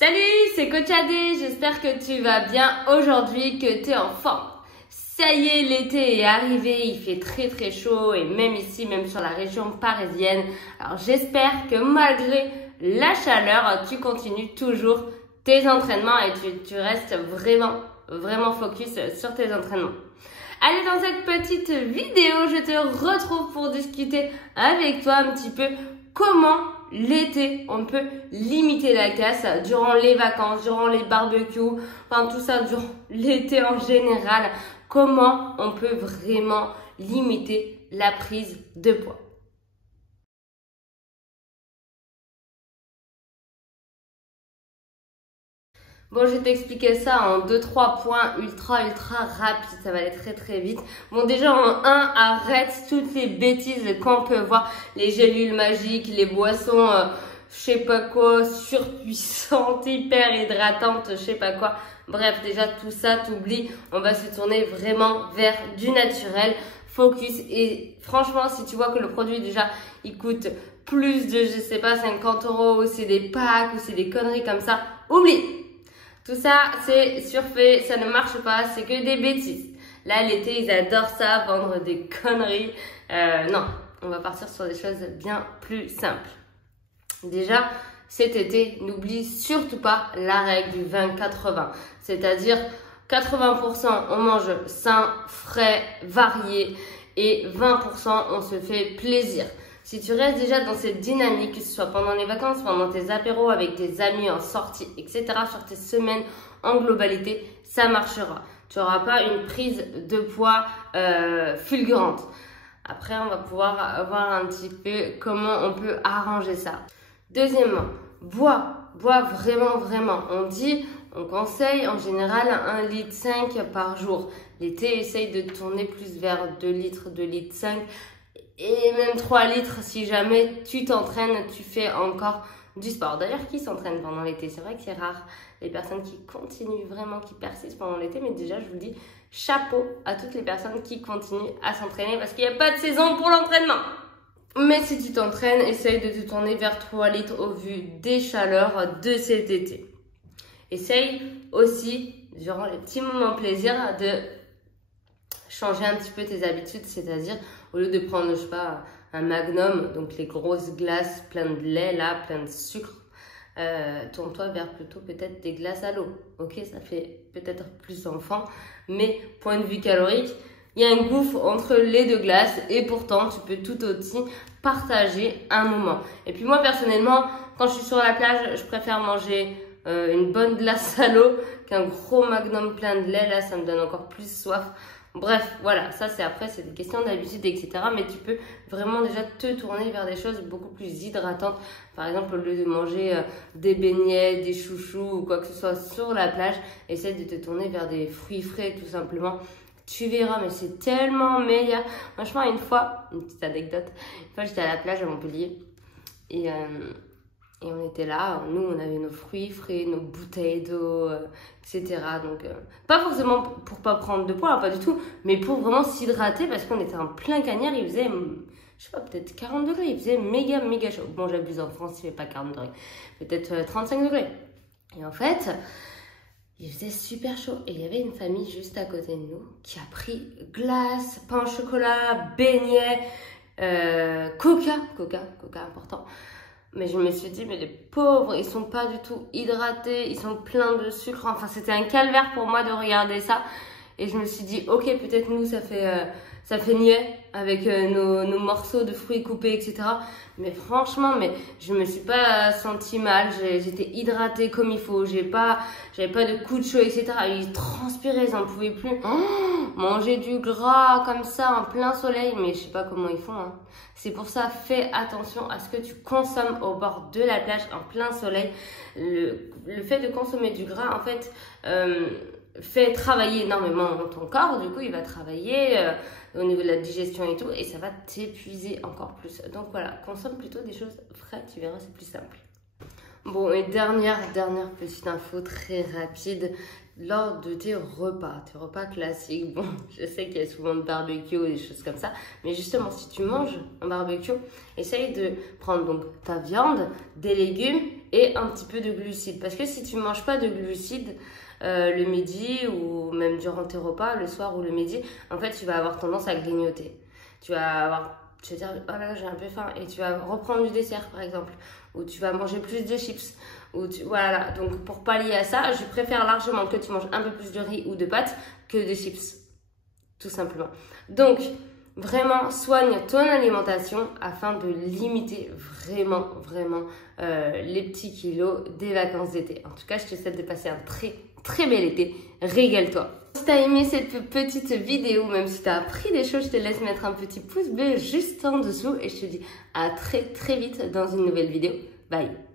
Salut, c'est Coach Adé, j'espère que tu vas bien aujourd'hui, que tu es en forme. Ça y est, l'été est arrivé, il fait très très chaud et même ici, même sur la région parisienne. Alors j'espère que malgré la chaleur, tu continues toujours tes entraînements et tu restes vraiment focus sur tes entraînements. Allez, dans cette petite vidéo, je te retrouve pour discuter avec toi un petit peu comment l'été, on peut limiter la casse durant les vacances, durant les barbecues, enfin tout ça durant l'été en général. Comment on peut vraiment limiter la prise de poids. Bon, je vais t'expliquer ça en 2-3 points ultra rapides, ça va aller très vite. Bon, déjà en 1, arrête toutes les bêtises qu'on peut voir, les gélules magiques, les boissons, je sais pas quoi, surpuissantes, hyper hydratantes, je sais pas quoi. Bref, déjà tout ça, t'oublies, on va se tourner vraiment vers du naturel, focus. Et franchement, si tu vois que le produit déjà, il coûte plus de, je sais pas, 50 €, ou c'est des packs, ou c'est des conneries comme ça, oublie. Tout ça, c'est surfait, ça ne marche pas, c'est que des bêtises. Là, l'été, ils adorent ça, vendre des conneries. Non, on va partir sur des choses bien plus simples. Déjà, cet été, n'oublie surtout pas la règle du 20-80. C'est-à-dire, 80% on mange sain, frais, varié et 20% on se fait plaisir. Si tu restes déjà dans cette dynamique, que ce soit pendant les vacances, pendant tes apéros avec tes amis en sortie, etc., sur tes semaines en globalité, ça marchera. Tu n'auras pas une prise de poids fulgurante. Après, on va pouvoir voir un petit peu comment on peut arranger ça. Deuxièmement, bois vraiment. On conseille en général 1,5 litre par jour. L'été, essaye de tourner plus vers 2 litres, 2,5 litres. Et même 3 litres si jamais tu t'entraînes, tu fais encore du sport. D'ailleurs, qui s'entraîne pendant l'été? C'est vrai que c'est rare les personnes qui continuent vraiment, qui persistent pendant l'été. Mais déjà, je vous dis chapeau à toutes les personnes qui continuent à s'entraîner parce qu'il n'y a pas de saison pour l'entraînement. Mais si tu t'entraînes, essaye de te tourner vers 3 litres au vu des chaleurs de cet été. Essaye aussi, durant les petits moments plaisir, de changer un petit peu tes habitudes, c'est-à-dire au lieu de prendre, je sais pas, un Magnum, donc les grosses glaces pleines de lait, là, plein de sucre, tourne-toi vers plutôt peut-être des glaces à l'eau. Ok, ça fait peut-être plus enfant, mais point de vue calorique, il y a un gouffre entre les deux glaces et pourtant tu peux tout aussi partager un moment. Et puis moi personnellement, quand je suis sur la plage, je préfère manger une bonne glace à l'eau qu'un gros Magnum plein de lait. Là, ça me donne encore plus soif. Bref, voilà, ça c'est après, c'est des questions d'habitude, etc. Mais tu peux vraiment déjà te tourner vers des choses beaucoup plus hydratantes. Par exemple, au lieu de manger des beignets, des chouchous ou quoi que ce soit sur la plage, essaie de te tourner vers des fruits frais tout simplement. Tu verras, mais c'est tellement meilleur. Franchement, une fois, une petite anecdote, une fois j'étais à la plage à Montpellier et on était là, nous on avait nos fruits frais, nos bouteilles d'eau, etc. Donc pas forcément pour pas prendre de poids, pas du tout, mais pour vraiment s'hydrater parce qu'on était en plein cagnard, il faisait, je sais pas, peut-être 40 degrés, il faisait méga chaud. Bon, j'abuse, en France il fait pas 40 degrés, peut-être 35 degrés. Et en fait, il faisait super chaud et il y avait une famille juste à côté de nous qui a pris glace, pain au chocolat, beignets, coca important. Mais je me suis dit, mais les pauvres, ils sont pas du tout hydratés, ils sont pleins de sucre. Enfin, c'était un calvaire pour moi de regarder ça. Et je me suis dit, ok, peut-être nous, ça fait niais avec nos morceaux de fruits coupés, etc. Mais franchement, je me suis pas sentie mal. J'étais hydratée comme il faut. J'avais pas de coups de chaud, etc. Ils transpiraient, ils n'en pouvaient plus. Manger du gras comme ça en plein soleil, mais je sais pas comment ils font. Hein. C'est pour ça, fais attention à ce que tu consommes au bord de la plage en plein soleil. Le fait de consommer du gras, en fait, fait travailler énormément ton corps. Du coup, il va travailler au niveau de la digestion et tout, et ça va t'épuiser encore plus. Donc voilà, consomme plutôt des choses fraîches, tu verras, c'est plus simple. Bon, et dernière petite info très rapide. Lors de tes repas classiques, bon, je sais qu'il y a souvent de barbecue et des choses comme ça, mais justement, si tu manges un barbecue, essaye de prendre donc ta viande, des légumes et un petit peu de glucides. Parce que si tu ne manges pas de glucides le midi ou même durant tes repas, le soir ou le midi, en fait, tu vas avoir tendance à grignoter. Tu vas avoir, tu vas dire, oh là, j'ai un peu faim, et tu vas reprendre du dessert, par exemple, ou tu vas manger plus de chips. Voilà, donc pour pallier à ça, je préfère largement que tu manges un peu plus de riz ou de pâtes que de chips, tout simplement. Donc, vraiment, soigne ton alimentation afin de limiter vraiment les petits kilos des vacances d'été. En tout cas, je te souhaite de passer un très bel été. Régale-toi. Si tu as aimé cette petite vidéo, même si tu as appris des choses, je te laisse mettre un petit pouce bleu juste en dessous et je te dis à très vite dans une nouvelle vidéo. Bye!